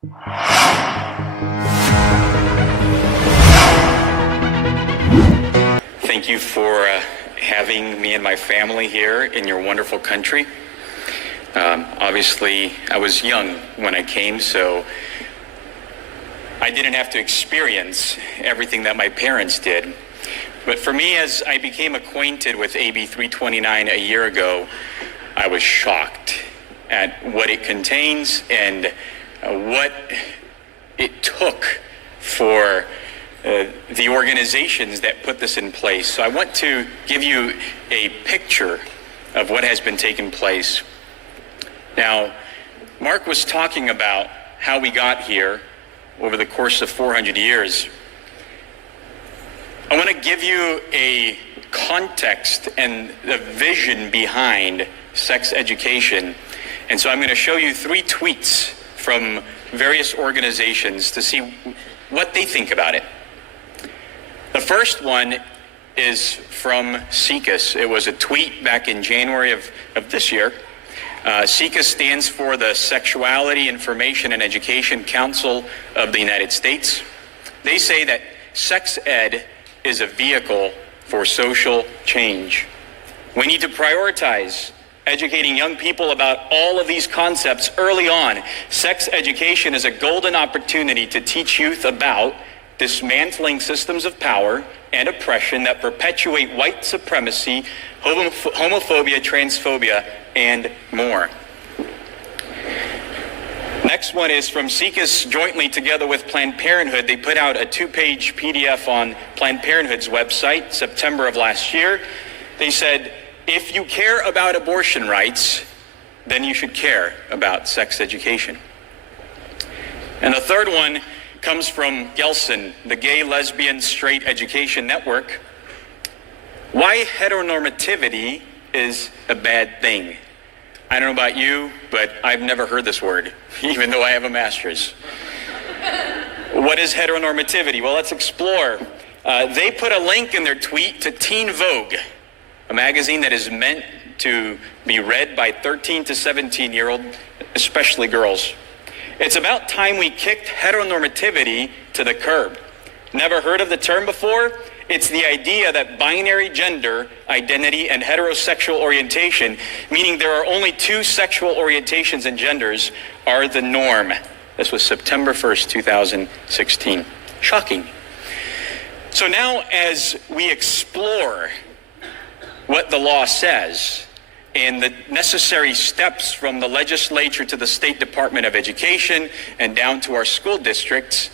Thank you for having me and my family here in your wonderful country. Obviously, I was young when I came, so I didn't have to experience everything that my parents did. But for me, as I became acquainted with AB 329 a year ago, I was shocked at what it contains and what it took for the organizations that put this in place. So I want to give you a picture of what has been taking place. Now, Mark was talking about how we got here over the course of 400 years. I want to give you a context and the vision behind sex education. And so I'm going to show you 3 tweets from various organizations to see what they think about it. The first one is from SIECUS. It was a tweet back in January of this year. SIECUS stands for the Sexuality, Information, and Education Council of the United States. They say that sex ed is a vehicle for social change. We need to prioritize educating young people about all of these concepts early on. Sex education is a golden opportunity to teach youth about dismantling systems of power and oppression that perpetuate white supremacy, homophobia, transphobia, and more. Next one is from SIECUS jointly together with Planned Parenthood. They put out a 2-page PDF on Planned Parenthood's website, September of last year. They said, if you care about abortion rights, then you should care about sex education. And the third one comes from GELSON, the Gay, Lesbian, Straight Education Network. Why heteronormativity is a bad thing. I don't know about you, but I've never heard this word, even though I have a master's. What is heteronormativity? Well, let's explore. They put a link in their tweet to Teen Vogue, a magazine that is meant to be read by 13 to 17-year-old, especially girls. It's about time we kicked heteronormativity to the curb. Never heard of the term before? It's the idea that binary gender identity and heterosexual orientation, meaning there are only 2 sexual orientations and genders, are the norm. This was September 1st, 2016. Shocking. So now as we explore what the law says and the necessary steps from the legislature to the State Department of Education and down to our school districts,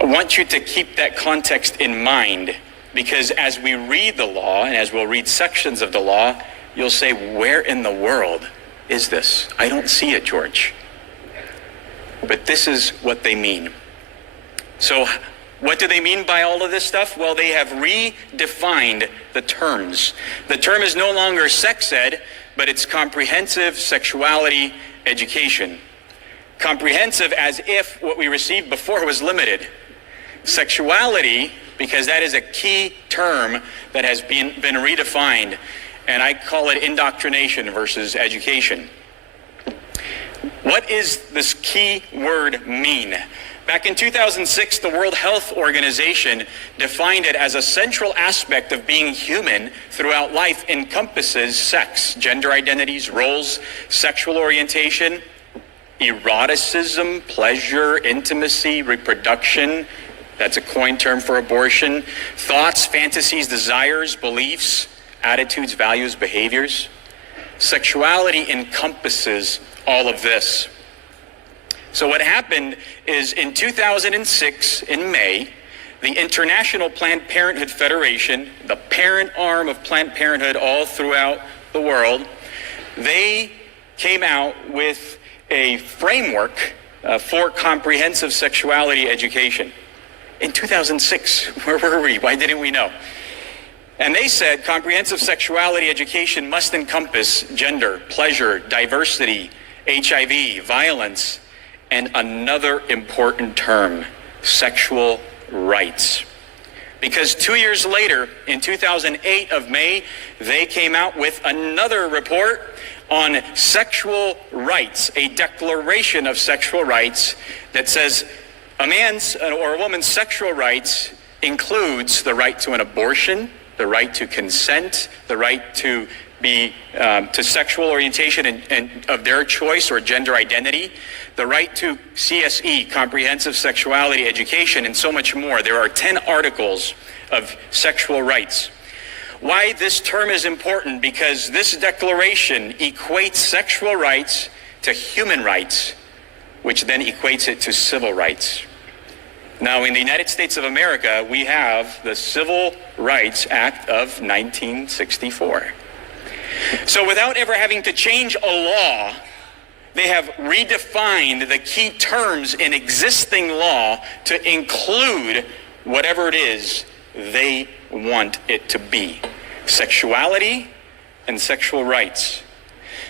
I want you to keep that context in mind, because as we read the law and as we'll read sections of the law, you'll say, where in the world is this? I don't see it, George. But this is what they mean. So what do they mean by all of this stuff? Well, they have redefined the terms. The term is no longer sex ed, but it's comprehensive sexuality education. Comprehensive as if what we received before was limited. Sexuality, because that is a key term that has been redefined, and I call it indoctrination versus education. What is this key word mean? Back in 2006, the World Health Organization defined it as a central aspect of being human throughout life encompasses sex, gender identities, roles, sexual orientation, eroticism, pleasure, intimacy, reproduction, that's a coined term for abortion, thoughts, fantasies, desires, beliefs, attitudes, values, behaviors. Sexuality encompasses all of this. So what happened is in 2006, in May, the International Planned Parenthood Federation, the parent arm of Planned Parenthood all throughout the world, they came out with a framework for comprehensive sexuality education. In 2006, where were we? Why didn't we know? And they said comprehensive sexuality education must encompass gender, pleasure, diversity, HIV, violence, and another important term, sexual rights. Because 2 years later, in 2008 of May, they came out with another report on sexual rights, a declaration of sexual rights that says a man's or a woman's sexual rights includes the right to an abortion, the right to consent, the right to be to sexual orientation and of their choice or gender identity, the right to CSE, comprehensive sexuality education, and so much more. There are 10 articles of sexual rights. Why this term is important? Because this declaration equates sexual rights to human rights, which then equates it to civil rights. Now, in the United States of America, we have the Civil Rights Act of 1964. So without ever having to change a law, they have redefined the key terms in existing law to include whatever it is they want it to be: sexuality and sexual rights.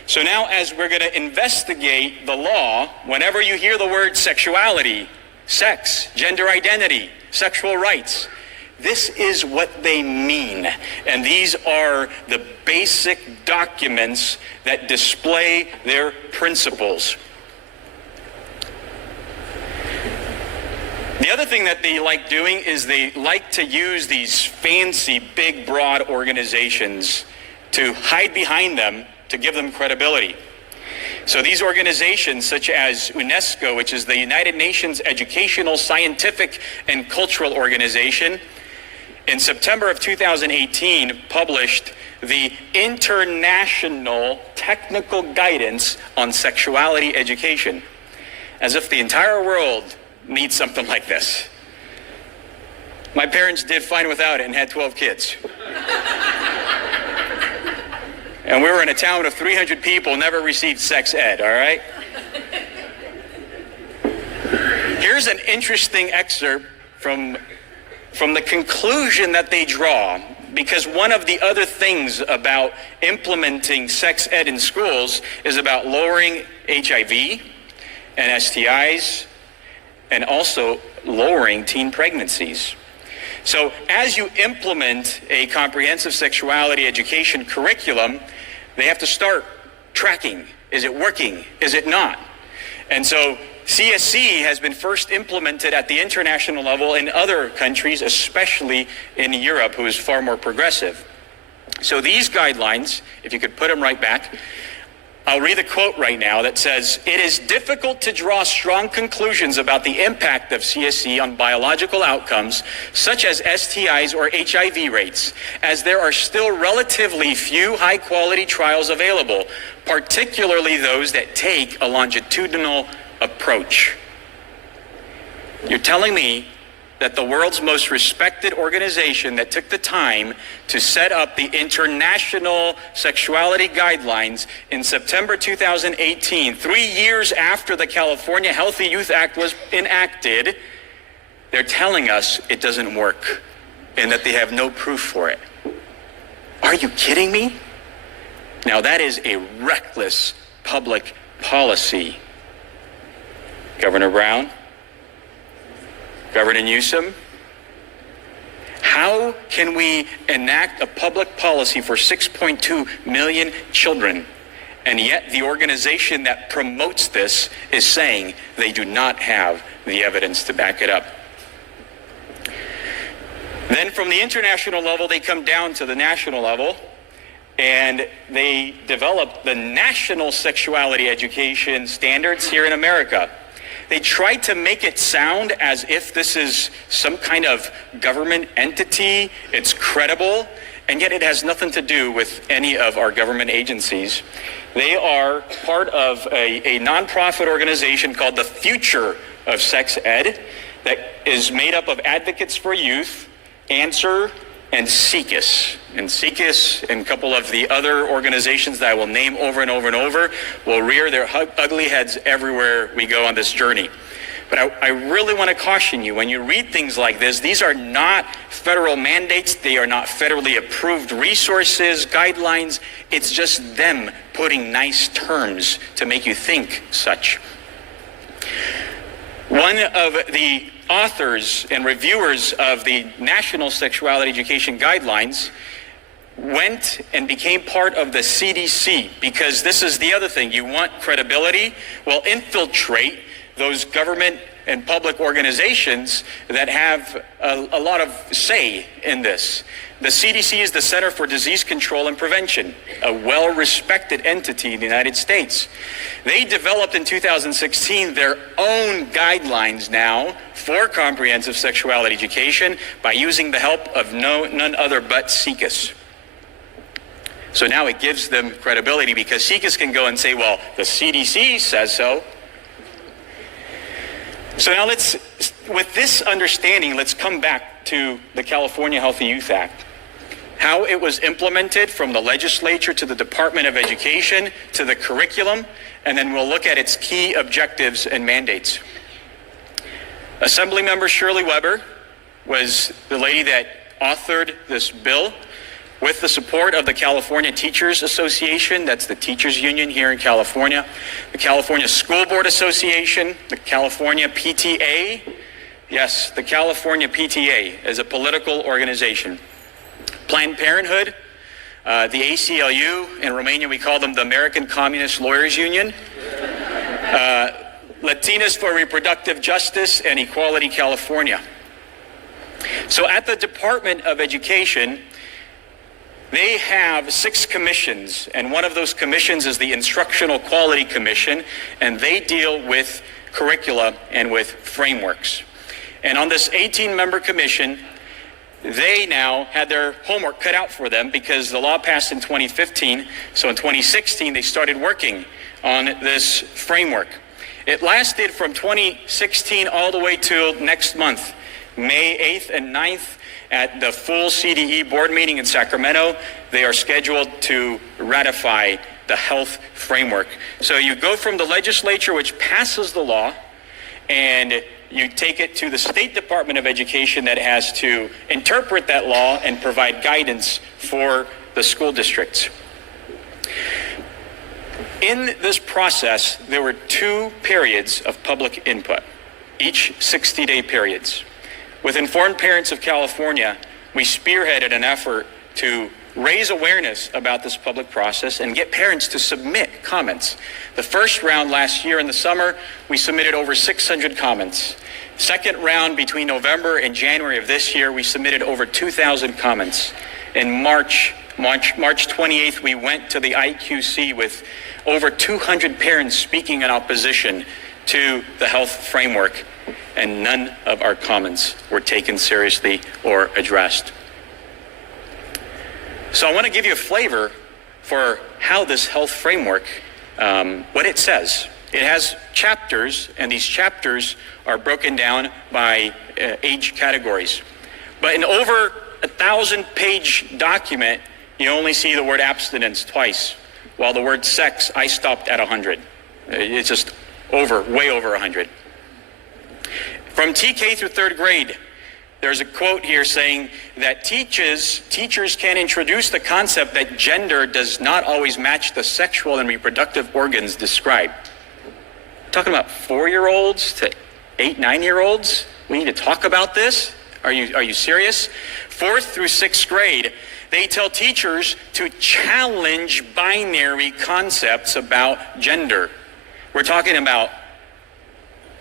So now, as we're going to investigate the law, whenever you hear the word sexuality, sex, gender identity, sexual rights, this is what they mean. And these are the basic documents that display their principles. The other thing that they like doing is they like to use these fancy, big, broad organizations to hide behind them to give them credibility. So these organizations, such as UNESCO, which is the United Nations Educational, Scientific, and Cultural Organization, in September of 2018 published the International Technical Guidance on Sexuality Education, as if the entire world needs something like this. My parents did fine without it and had 12 kids. And we were in a town of 300 people, never received sex ed, all right? Here's an interesting excerpt from the conclusion that they draw, because one of the other things about implementing sex ed in schools is about lowering HIV and STIs, and also lowering teen pregnancies. So as you implement a comprehensive sexuality education curriculum, they have to start tracking. Is it working? Is it not? And so CSE has been first implemented at the international level in other countries, especially in Europe, who is far more progressive. So these guidelines, if you could put them right back, I'll read the quote right now that says, "It is difficult to draw strong conclusions about the impact of CSE on biological outcomes, such as STIs or HIV rates, as there are still relatively few high-quality trials available, particularly those that take a longitudinal approach." You're telling me that the world's most respected organization that took the time to set up the International Sexuality Guidelines in September 2018, 3 years after the California Healthy Youth Act was enacted, they're telling us it doesn't work and that they have no proof for it. Are you kidding me? Now that is a reckless public policy. Governor Brown, Governor Newsom, how can we enact a public policy for 6.2 million children, and yet the organization that promotes this is saying they do not have the evidence to back it up? Then from the international level, they come down to the national level, and they develop the national sexuality education standards here in America. They tried to make it sound as if this is some kind of government entity, it's credible, and yet it has nothing to do with any of our government agencies. They are part of a nonprofit organization called the Future of Sex Ed that is made up of Advocates for Youth, Answer, and SECUS. And SECUS and a couple of the other organizations that I will name over and over and over will rear their ugly heads everywhere we go on this journey. But I really want to caution you, when you read things like this, these are not federal mandates, they are not federally approved resources, guidelines. It's just them putting nice terms to make you think such. One of the authors and reviewers of the National Sexuality Education Guidelines went and became part of the CDC, because this is the other thing. You want credibility? Well, infiltrate those government and public organizations that have a lot of say in this. The CDC is the Center for Disease Control and Prevention, a well-respected entity in the United States. They developed in 2016 their own guidelines now for comprehensive sexuality education by using the help of none other but SIECUS. So now it gives them credibility, because SIECUS can go and say, well, the CDC says so. So now with this understanding, let's come back to the California Healthy Youth Act. How it was implemented from the legislature to the Department of Education to the curriculum, and then we'll look at its key objectives and mandates. Assemblymember Shirley Weber was the lady that authored this bill with the support of the California Teachers Association, that's the teachers union here in California, the California School Board Association, the California PTA. Yes, the California PTA is a political organization. Planned Parenthood, the ACLU, in Romania we call them the American Communist Lawyers Union, Latinas for Reproductive Justice, and Equality California. So at the Department of Education, they have 6 commissions, and one of those commissions is the Instructional Quality Commission, and they deal with curricula and with frameworks. And on this 18-member commission, they now had their homework cut out for them, because the law passed in 2015. So in 2016, they started working on this framework. It lasted from 2016 all the way till next month, May 8th and 9th, at the full CDE board meeting in Sacramento. They are scheduled to ratify the health framework. So you go from the legislature, which passes the law, and you take it to the State Department of Education that has to interpret that law and provide guidance for the school districts. In this process, there were 2 periods of public input, each 60-day periods. With Informed Parents of California, we spearheaded an effort to raise awareness about this public process and get parents to submit comments. The first round last year in the summer, we submitted over 600 comments. Second round between November and January of this year, we submitted over 2,000 comments. In March 28th, we went to the IQC with over 200 parents speaking in opposition to the health framework, and none of our comments were taken seriously or addressed. So I want to give you a flavor for how this health framework, what it says. It has chapters, and these chapters are broken down by age categories. But in over 1,000-page document, you only see the word abstinence twice, while the word sex, I stopped at 100. It's just way over 100. From TK through 3rd grade, there's a quote here saying that teachers can introduce the concept that gender does not always match the sexual and reproductive organs described. Talking about 4-year-olds to 8, 9-year-olds? We need to talk about this? Are you serious? 4th through 6th grade, they tell teachers to challenge binary concepts about gender. We're talking about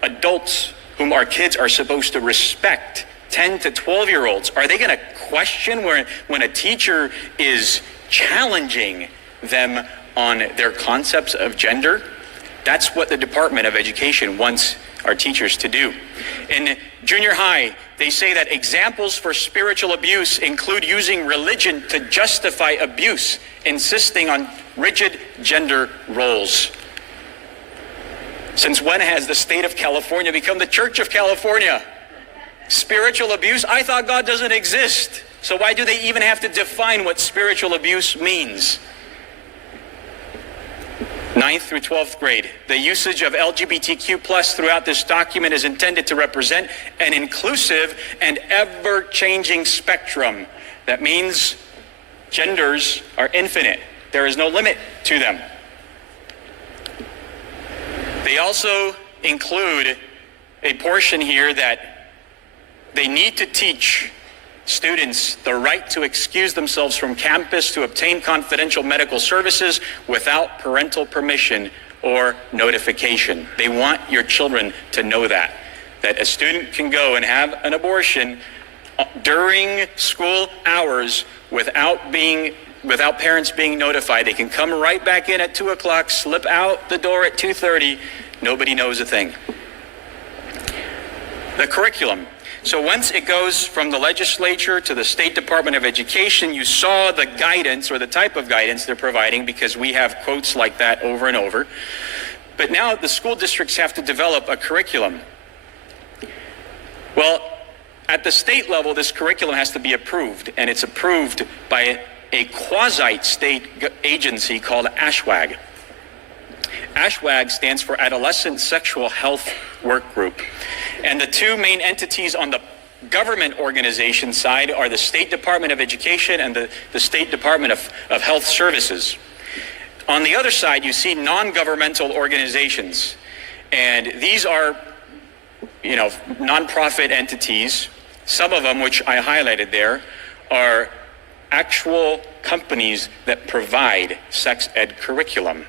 adults whom our kids are supposed to respect, 10 to 12-year-olds. Are they going to question when a teacher is challenging them on their concepts of gender? That's what the Department of Education wants our teachers to do. In junior high, they say that examples for spiritual abuse include using religion to justify abuse, insisting on rigid gender roles. Since when has the state of California become the Church of California? Spiritual abuse? I thought God doesn't exist. So why do they even have to define what spiritual abuse means? 9th through 12th grade, the usage of LGBTQ+ throughout this document is intended to represent an inclusive and ever-changing spectrum. That means genders are infinite. There is no limit to them. They also include a portion here that they need to teach students the right to excuse themselves from campus to obtain confidential medical services without parental permission or notification. They want your children to know that a student can go and have an abortion during school hours without parents being notified. They can come right back in at 2 o'clock, slip out the door at 2:30. Nobody knows a thing. The curriculum. So once it goes from the legislature to the State Department of Education, you saw the guidance or the type of guidance they're providing, because we have quotes like that over and over. But now the school districts have to develop a curriculum. Well, at the state level, this curriculum has to be approved, and it's approved by a quasi-state agency called ASHWAG. ASHWAG stands for Adolescent Sexual Health Work Group. And the two main entities on the government organization side are the State Department of Education and the State Department of Health Services. On the other side, you see non-governmental organizations. And these are, nonprofit entities. Some of them, which I highlighted there, are actual companies that provide sex ed curriculum.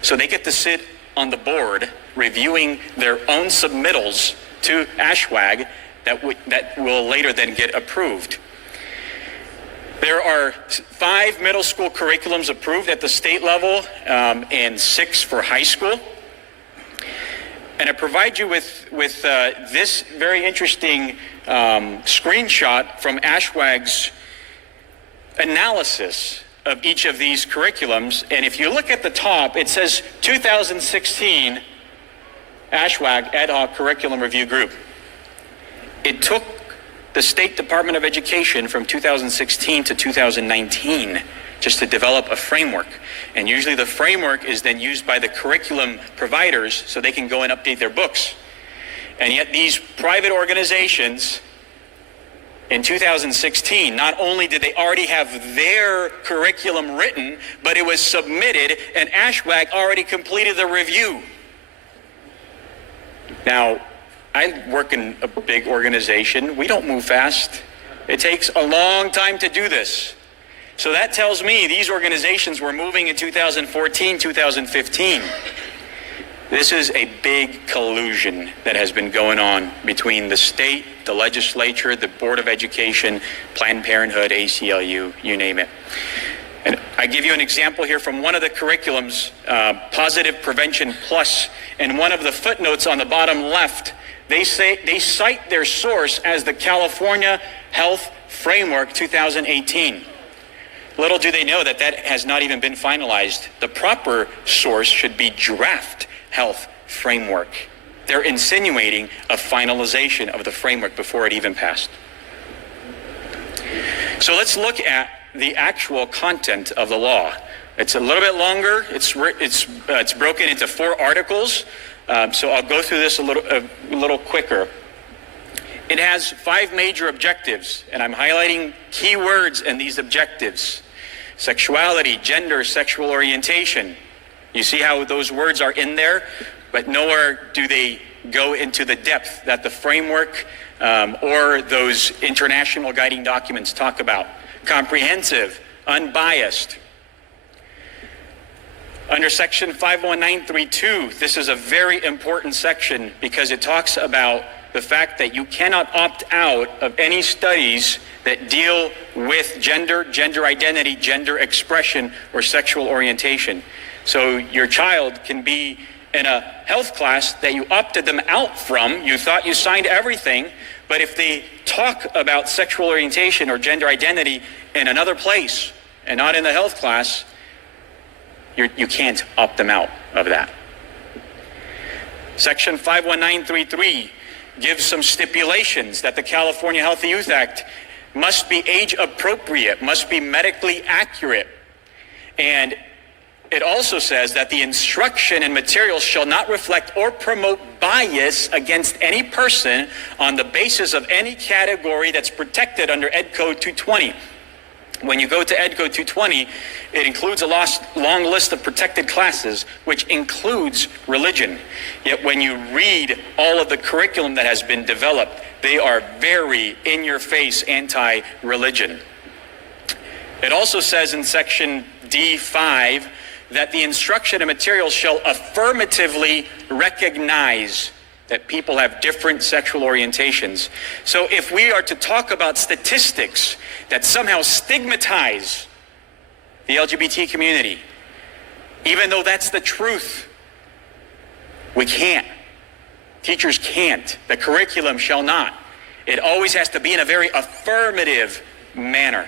So they get to sit on the board reviewing their own submittals to ASHWAG that will later then get approved. There are 5 middle school curriculums approved at the state level and 6 for high school. And I provide you with this very interesting screenshot from ASHWAG's analysis of each of these curriculums. And if you look at the top, it says 2016 ASHWAG Ad Hoc Curriculum Review Group. It took the State Department of Education from 2016 to 2019 just to develop a framework. And usually the framework is then used by the curriculum providers so they can go and update their books. And yet these private organizations in 2016, not only did they already have their curriculum written, but it was submitted and ASHWAG already completed the review. Now, I work in a big organization. We don't move fast. It takes a long time to do this. So that tells me these organizations were moving in 2014, 2015. This is a big collusion that has been going on between the state, the legislature, the Board of Education, Planned Parenthood, ACLU, you name it. And I give you an example here from one of the curriculums, Positive Prevention Plus, and one of the footnotes on the bottom left, they cite their source as the California Health Framework 2018. Little do they know that has not even been finalized. The proper source should be Draft Health Framework. They're insinuating a finalization of the framework before it even passed. So let's look at the actual content of the law. It's a little bit longer. It's broken into 4 articles. So I'll go through this a little quicker. It has 5 major objectives, and I'm highlighting key words in these objectives. Sexuality, gender, sexual orientation. You see how those words are in there, but nowhere do they go into the depth that the framework or those international guiding documents talk about. Comprehensive, unbiased. Under section 51932, this is a very important section because it talks about the fact that you cannot opt out of any studies that deal with gender, gender identity, gender expression, or sexual orientation. So your child can be in a health class that you opted them out from. You thought you signed everything, but if they talk about sexual orientation or gender identity in another place and not in the health class, you can't opt them out of that. Section 51933 gives some stipulations that the California Healthy Youth Act must be age appropriate, must be medically accurate. And it also says that the instruction and materials shall not reflect or promote bias against any person on the basis of any category that's protected under Ed Code 220. When you go to EdCode 220, it includes a long list of protected classes, which includes religion. Yet when you read all of the curriculum that has been developed, they are very in-your-face anti-religion. It also says in section D5 that the instruction and materials shall affirmatively recognize that people have different sexual orientations. So if we are to talk about statistics that somehow stigmatize the LGBT community, even though that's the truth, we can't. Teachers can't. The curriculum shall not. It always has to be in a very affirmative manner.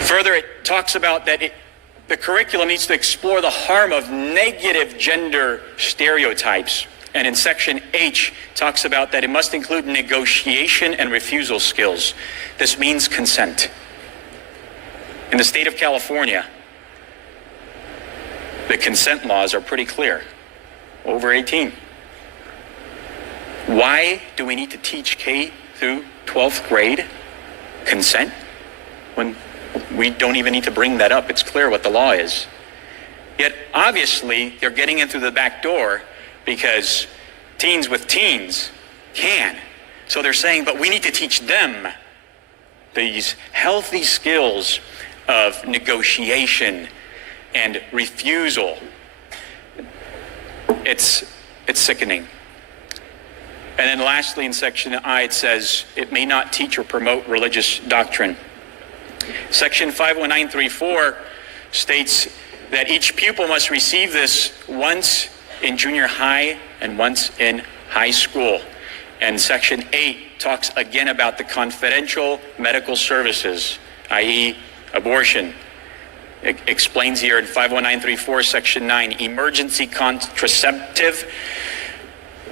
Further, it talks about that the curriculum needs to explore the harm of negative gender stereotypes. And in section H, talks about that it must include negotiation and refusal skills. This means consent. In the state of California, the consent laws are pretty clear. Over 18. Why do we need to teach K through 12th grade consent when we don't even need to bring that up? It's clear what the law is. Yet obviously they're getting in through the back door because teens with teens can. So they're saying, but we need to teach them these healthy skills of negotiation and refusal. It's sickening. And then lastly, in section I, it says it may not teach or promote religious doctrine. Section 51934 states that each pupil must receive this once in junior high and once in high school. And section 8 talks again about the confidential medical services, i.e. abortion. It explains here in 51934 section 9, emergency contraceptive,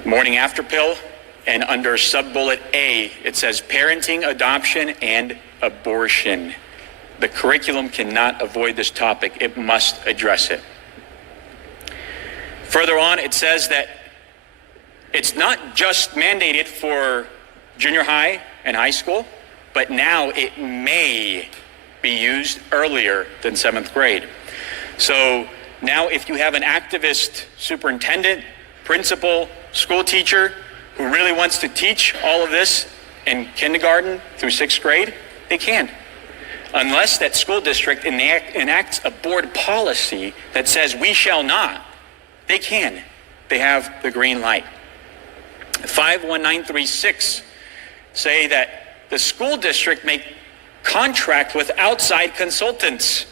morning after pill, and under sub-bullet A, it says parenting, adoption, and abortion. The curriculum cannot avoid this topic. It must address it. Further on, it says that it's not just mandated for junior high and high school, but now it may be used earlier than 7th grade. So now if you have an activist superintendent, principal, school teacher who really wants to teach all of this in kindergarten through 6th grade, they can. Unless that school district enacts a board policy that says we shall not, they can. They have the green light. 51936 say that the school district may contract with outside consultants.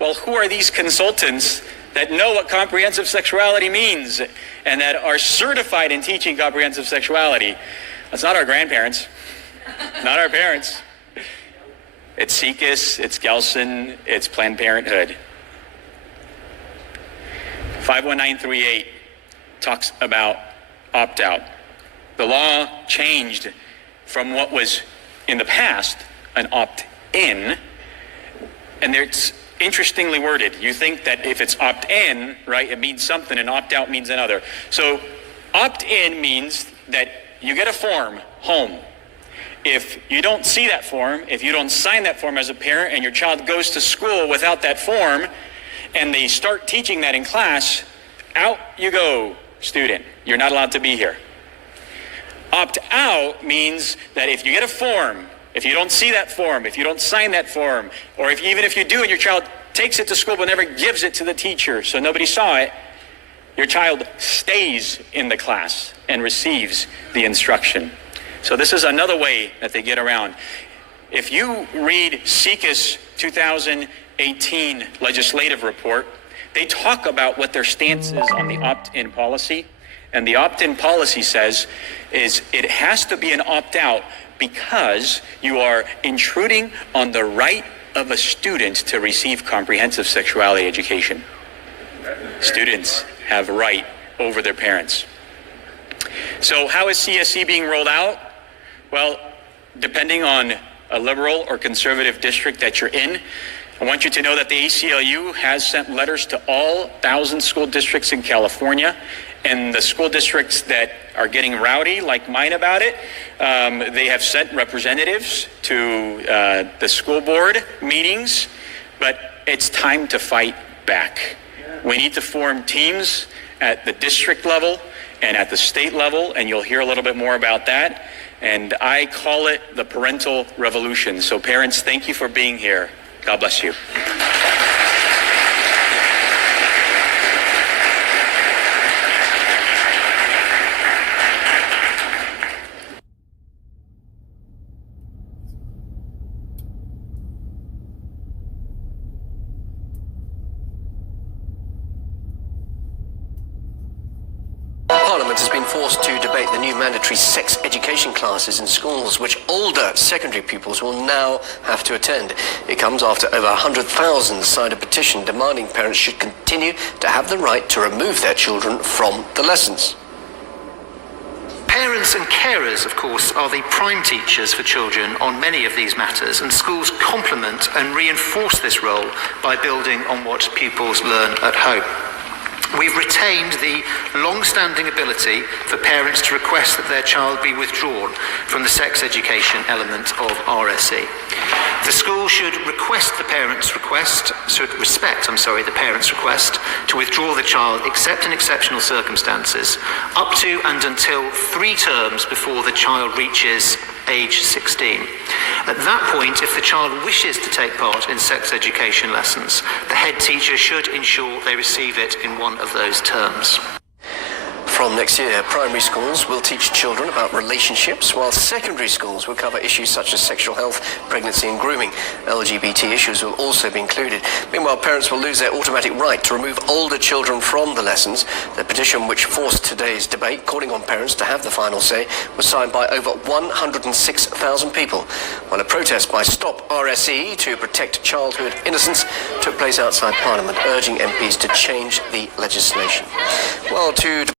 Well, who are these consultants that know what comprehensive sexuality means and that are certified in teaching comprehensive sexuality? That's not our grandparents, not our parents. It's SIECUS, it's Gelson, it's Planned Parenthood. 51938 talks about opt-out. The law changed from what was in the past an opt-in, and it's interestingly worded. You think that if it's opt-in, right, it means something, and opt-out means another. So opt-in means that you get a form home. If you don't see that form, if you don't sign that form as a parent, and your child goes to school without that form, and they start teaching that in class, out you go, student. You're not allowed to be here. Opt-out means that if you get a form, if you don't see that form, if you don't sign that form, or even if you do and your child takes it to school but never gives it to the teacher so nobody saw it, your child stays in the class and receives the instruction. So this is another way that they get around. If you read SIECUS 2018 legislative report, they talk about what their stance is on the opt-in policy. And the opt-in policy says is it has to be an opt-out because you are intruding on the right of a student to receive comprehensive sexuality education. Students have right over their parents. So how is CSE being rolled out? Well, depending on a liberal or conservative district that you're in, I want you to know that the ACLU has sent letters to all 1,000 school districts in California And the school districts that are getting rowdy, like mine about it, they have sent representatives to the school board meetings, but it's time to fight back. We need to form teams at the district level and at the state level, and you'll hear a little bit more about that. And I call it the parental revolution. So parents, thank you for being here. God bless you. Parliament has been forced to debate the new mandatory sex education classes in schools, which older secondary pupils will now have to attend. It comes after over 100,000 signed a petition demanding parents should continue to have the right to remove their children from the lessons. Parents and carers, of course, are the prime teachers for children on many of these matters, and schools complement and reinforce this role by building on what pupils learn at home. We've retained the long-standing ability for parents to request that their child be withdrawn from the sex education element of RSE. The school should respect the parent's request to withdraw the child except in exceptional circumstances, up to and until 3 terms before the child reaches age 16. At that point, if the child wishes to take part in sex education lessons, the head teacher should ensure they receive it in one of those terms. From next year, primary schools will teach children about relationships, while secondary schools will cover issues such as sexual health, pregnancy and grooming. LGBT issues will also be included. Meanwhile, parents will lose their automatic right to remove older children from the lessons. The petition, which forced today's debate, calling on parents to have the final say, was signed by over 106,000 people, while a protest by Stop RSE to protect childhood innocence took place outside Parliament, urging MPs to change the legislation. Well, to